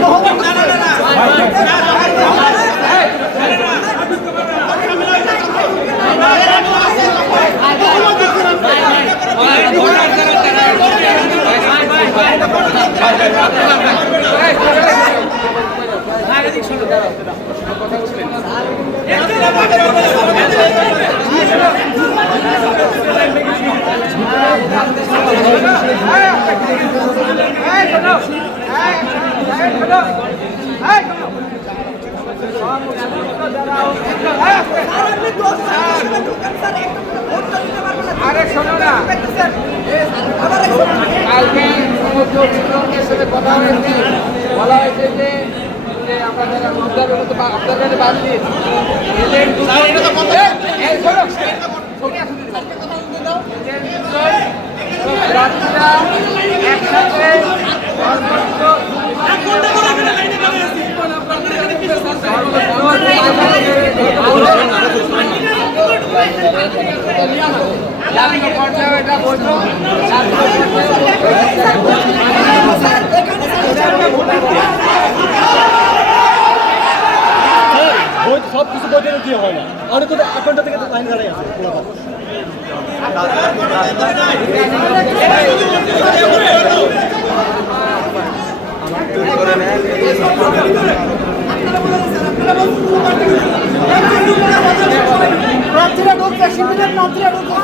কথা আরে শোনো না। কালকে সমুদ্র শিক্ষকের সাথে কথা হয়েছে। বলা হয়েছে যে আপনাদের আসতে দাও। এদের একসাথে সব কিছু বইতে দিয়ে হয় না অনেক তো এক ঘণ্টা থেকে লাইন দাঁড়াই আছে। ঢুকছে শিবিরের প্রার্থীরা ঢুকছে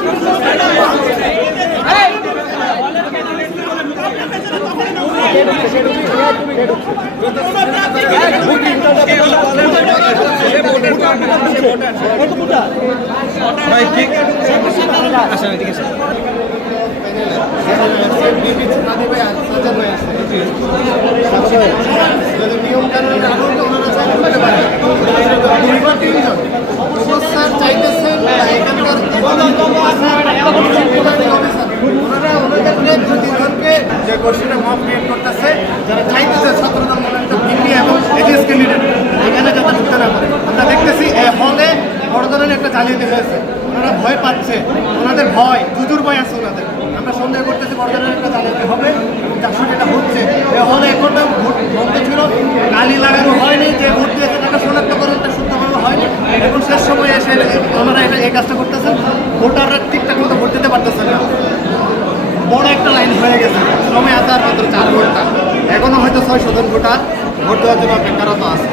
যে গোষ্ঠীটা মব ক্রিয়েট করতেছে যারা চাইতেছে ছাত্রদল মনে একটা বিপি এবং এজিএস ক্যান্ডিডেট এখানে যাতে ঢুকতে না পারে আমরা দেখতেছি এই হলে বড় একটা জালিয়াতি হয়েছে। ওনারা ভয় পাচ্ছে। ওনাদের ভয়, জুজুর ভয় আছে ওনাদের। আমরা সন্দেহ করতেছি ধরনের একটা জালিয়াতি হবে। যার সঙ্গে এটা হচ্ছে। হলে এখন ভোট বন্ধ ছিল। গালি লাগানো হয়নি। যে ভোট দিয়েছে তাকে শনাক্তকরণটা শুদ্ধভাবে হয়নি। এখন শেষ সময় এসে ওনারা এটা এই কাজটা করতেছেন। ভোটাররা ঠিকঠাক মতো ভোট দিতে পারতেছেন না। বড় একটা লাইন হয়ে গেছে। সময় আছে আর মাত্র চার ঘণ্টা। এখনও হয়তো ছয় শতন ভোটার ভোট দেওয়ার জন্য অপেক্ষারত আছে।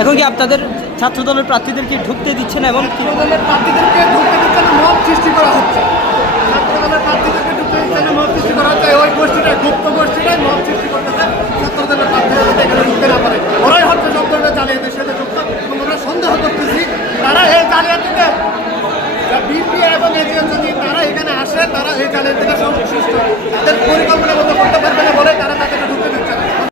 এখন কি আপনাদের ছাত্র দলের প্রার্থীদেরকে ঢুকতে দিচ্ছেন এবং কি? ছাত্রদলের প্রার্থীদেরকে ঢুকতে দিচ্ছে না, মত সৃষ্টি করা হচ্ছে। ছাত্রদলের প্রার্থীদেরকে ঢুকতে দিচ্ছে না, মত সৃষ্টি করা